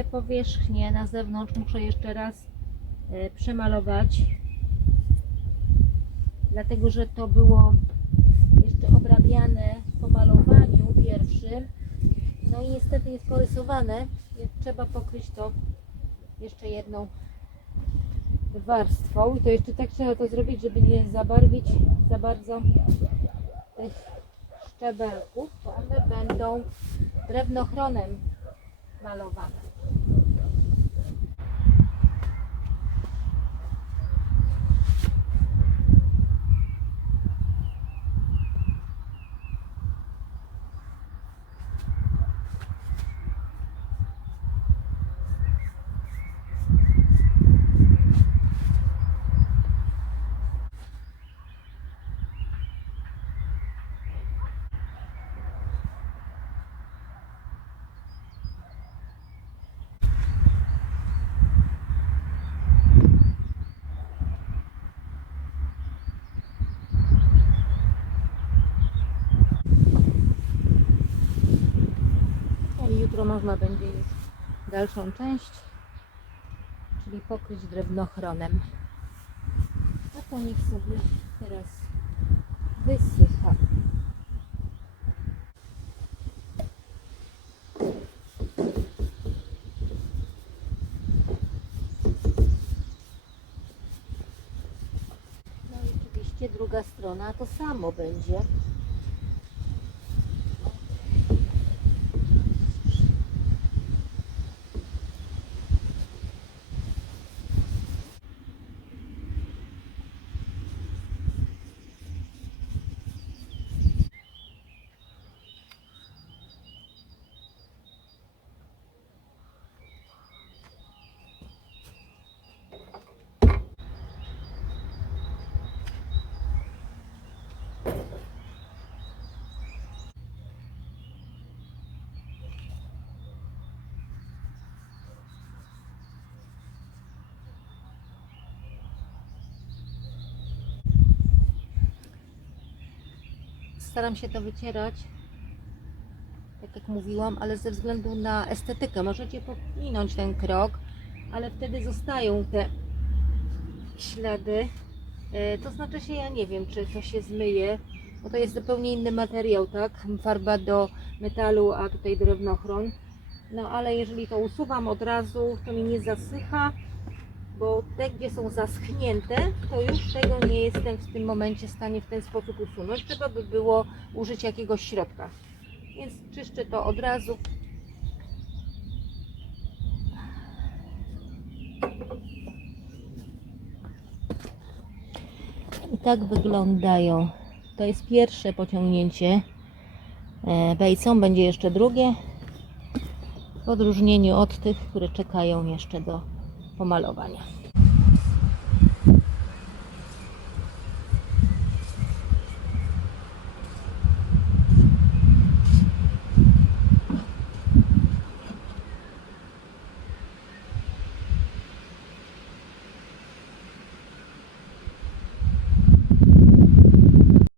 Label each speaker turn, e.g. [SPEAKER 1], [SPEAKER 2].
[SPEAKER 1] te powierzchnie na zewnątrz muszę jeszcze raz e, przemalować. Dlatego, że to było jeszcze obrabiane po malowaniu pierwszym. No i niestety jest porysowane, więc trzeba pokryć to jeszcze jedną warstwą. I to jeszcze tak trzeba to zrobić, żeby nie zabarwić za bardzo tych szczebelków, bo one będą drewnochronem malowane. No i jutro można będzie już dalszą część, czyli pokryć drewnochronem. A to niech sobie teraz wysycha. No druga strona to samo będzie. Staram się to wycierać, tak jak mówiłam, ale ze względu na estetykę. Możecie pominąć ten krok, ale wtedy zostają te ślady. E, To znaczy się, ja nie wiem, czy to się zmyje, bo to jest zupełnie inny materiał, tak? Farba do metalu, a tutaj drewnochron. No ale jeżeli to usuwam od razu, to mi nie zasycha, bo te, gdzie są zaschnięte, to już tego nie jestem w tym momencie w stanie w ten sposób usunąć. Trzeba by było użyć jakiegoś środka. Więc czyszczę to od razu. I tak wyglądają. To jest pierwsze pociągnięcie e, bejcą, będzie jeszcze drugie. W odróżnieniu od tych, które czekają jeszcze do pomalowania.